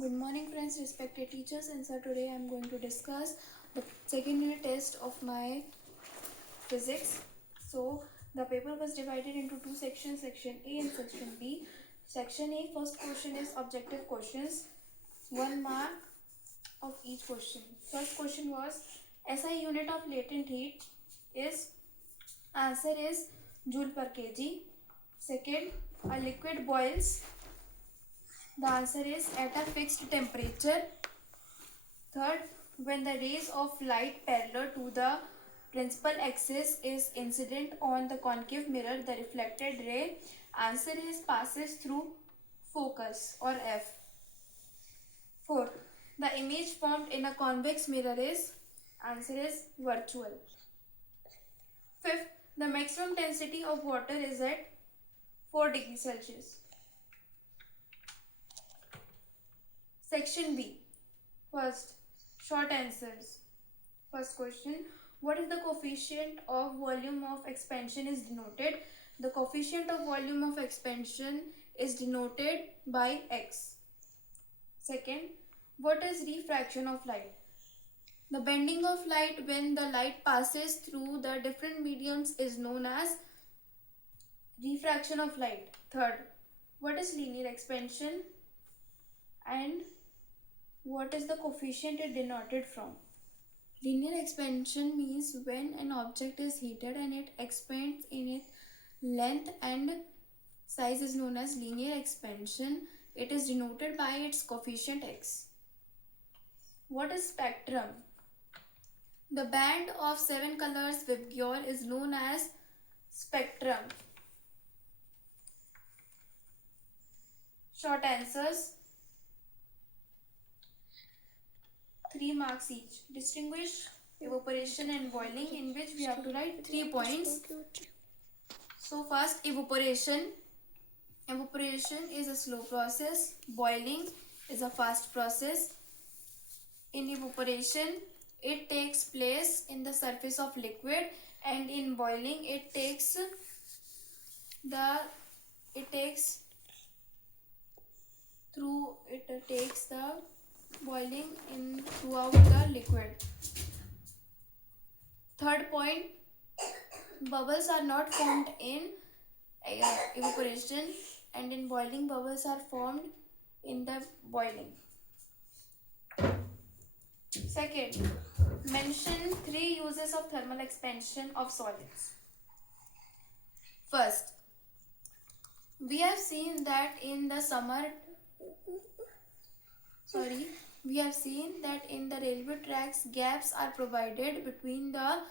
Good morning friends, respected teachers, and so today I am going to discuss the second unit test of my physics. So the paper was divided into two sections, section A and section B. Section A, first question is objective questions, 1 mark of each question. First question was SI unit of latent heat is, answer is joule per kg. Second, a liquid boils, the answer is at a fixed temperature. Third, when the rays of light parallel to the principal axis is incident on the concave mirror, the reflected ray, answer is passes through focus or F. Fourth, the image formed in a convex mirror is, answer is virtual. Fifth, the maximum density of water is at 4 degrees Celsius. Section B. First, short answers. First question, what is the coefficient of volume of expansion is denoted? The coefficient of volume of expansion is denoted by X. Second, what is refraction of light? The bending of light when the light passes through the different mediums is known as refraction of light. Third, what is linear expansion and what is the coefficient it denoted from? Linear expansion means when an object is heated and it expands in its length and size is known as linear expansion. It is denoted by its coefficient x. What is spectrum? The band of 7 colors Vibgyor is known as spectrum. Short answers, 3 marks each. Distinguish evaporation and boiling, in which we have to write 3 points. So first, evaporation. Evaporation is a slow process. Boiling is a fast process. In evaporation, it takes place in the surface of liquid, and in boiling it takes the boiling in throughout the liquid. Third point, bubbles are not formed in evaporation, and in boiling bubbles are formed in the boiling. Second, mention 3 uses of thermal expansion of solids. First, we have seen that in the railway tracks, gaps are provided between the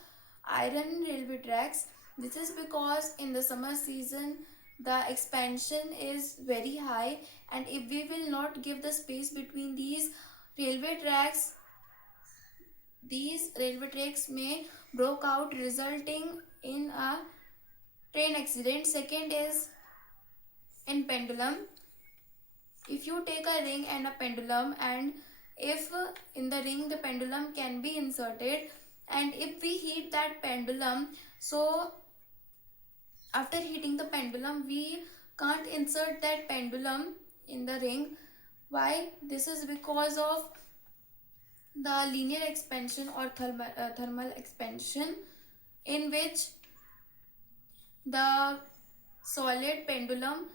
iron railway tracks. This is because in the summer season the expansion is very high, and if we will not give the space between these railway tracks may broke out, resulting in a train accident. Second is in pendulum. If you take a ring and a pendulum, and if in the ring the pendulum can be inserted, and if we heat that pendulum, so after heating the pendulum we can't insert that pendulum in the ring. Why? This is because of the linear expansion or thermal expansion, in which the solid pendulum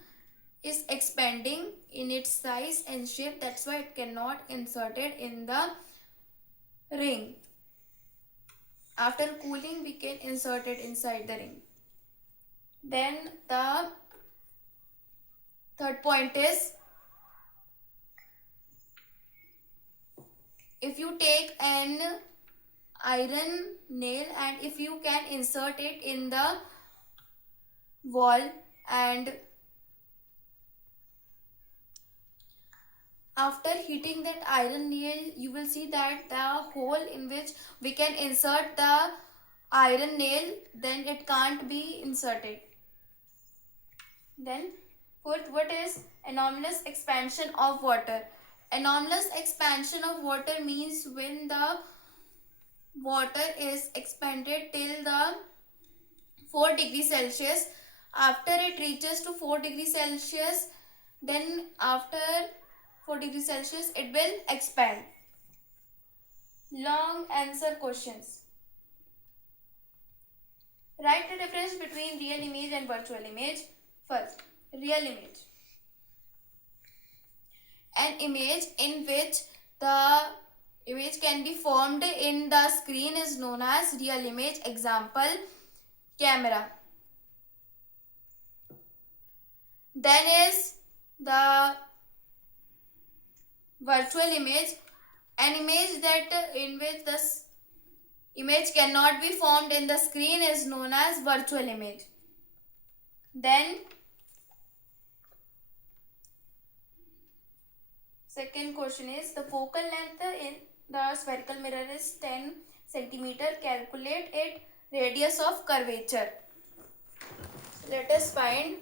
is expanding in its size and shape. That's why it cannot insert it in the ring. After cooling we can insert it inside the ring. Then the third point is, if you take an iron nail and if you can insert it in the wall, and after heating that iron nail you will see that the hole in which we can insert the iron nail, then it can't be inserted. Then fourth, what is anomalous expansion of water? Anomalous expansion of water means when the water is expanded till the 4 degrees Celsius. After it reaches to 4 degrees Celsius, then after 4 degrees Celsius, it will expand. Long answer questions. Write the difference between real image and virtual image. First, real image. An image in which the image can be formed in the screen is known as real image. Example, camera. Then is the virtual image, an image that in which the image cannot be formed in the screen is known as virtual image. Then second question is, the focal length in the spherical mirror is 10 centimeter. Calculate its radius of curvature. Let us find.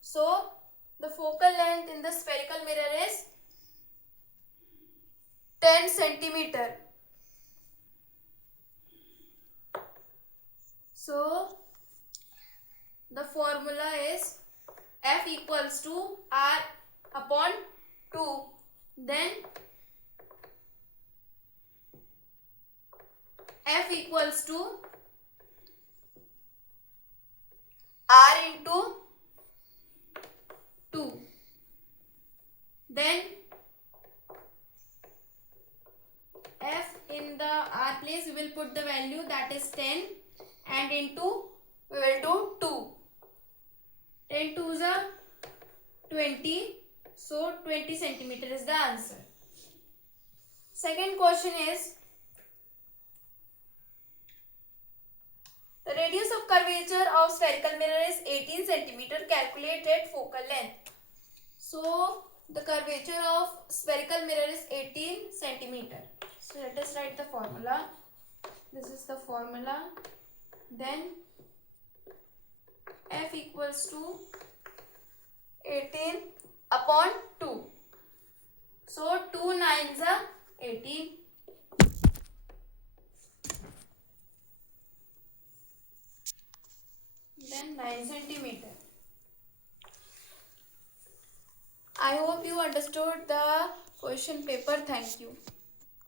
So the focal length in the spherical mirror is 10 centimeter. So the formula is F equals to R upon 2. Then F equals to R into 2. Then F in the R place we will put the value, that is 10, and into we will do 2. 10 2s are 20. So 20 centimeter is the answer. Second question is, the radius of curvature of spherical mirror is 18 centimeter. Calculate its focal length. So the curvature of spherical mirror is 18 centimeter. So let us write the formula. This is the formula. Then F equals to 18 upon 2. So 2 9s are 18. Then 9 centimeter. I hope you understood the question paper. Thank you.